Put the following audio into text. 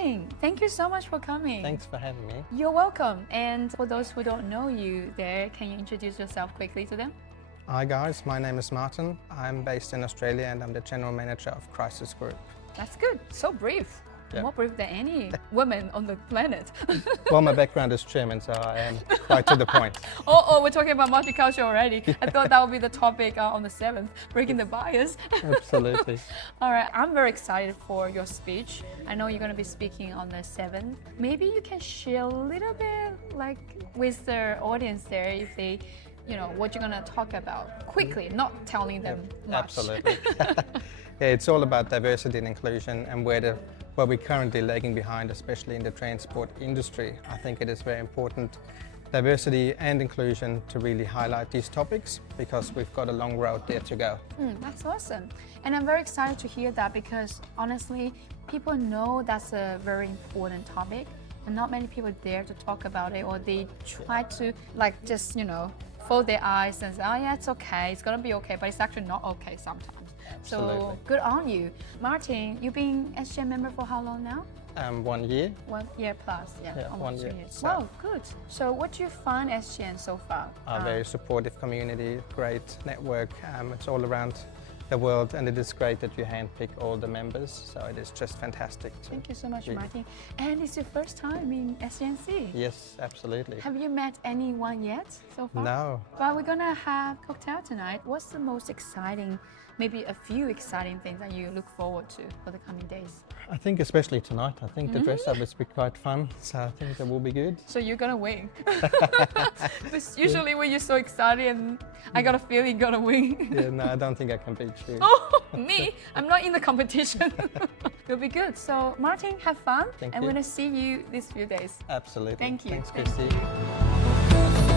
Martin, thank you so much for coming. Thanks for having me. You're welcome. And for those who don't know you there, can you introduce yourself quickly to them? Hi guys, my name is Martin. I'm based in Australia and I'm the General Manager of Crisis Group. That's good. So brief. Yeah. More brief than any woman on the planet. Well, my background is German, so I am quite to the point. Oh, we're talking about multicultural already. I thought that would be the topic on the 7th, breaking the bias. Absolutely. All right, I'm very excited for your speech. I know you're going to be speaking on the 7th. Maybe you can share a little bit like with the audience there if they, what you're going to talk about quickly, not telling them much. Absolutely. Yeah, it's all about diversity and inclusion and where we're currently lagging behind, especially in the transport industry. I think it is very important, diversity and inclusion, to really highlight these topics because we've got a long road there to go. That's awesome. And I'm very excited to hear that because honestly, people know that's a very important topic and not many people dare to talk about it, or they try to just, fold their eyes and say, oh yeah, it's okay, it's gonna be okay, but it's actually not okay sometimes. Absolutely. So good on you. Martin, you've been SGN member for how long now? 1 year. 1 year plus, yeah, almost 1 2 year. years. Wow, good. So what do you find SGN so far? A very supportive community, great network. It's all around the world, and it is great that you handpick all the members, so it is just fantastic. Thank you so much, Martin. And it's your first time in SGNC. Yes, absolutely. Have you met anyone yet so far? No. But we're gonna have cocktail tonight. What's the most exciting, maybe a few exciting things that you look forward to for the coming days? I think especially tonight, I think the dress up is quite fun, so I think that will be good. So you're gonna win. Because usually when you're so excited and I got a feeling you're gonna win. Yeah, no, I don't think I can beat you. Oh, me? I'm not in the competition. It'll be good. So Martin, have fun. Thank I'm you. gonna see you these few days. Absolutely. Thank you. Thanks, Thank Christy. you.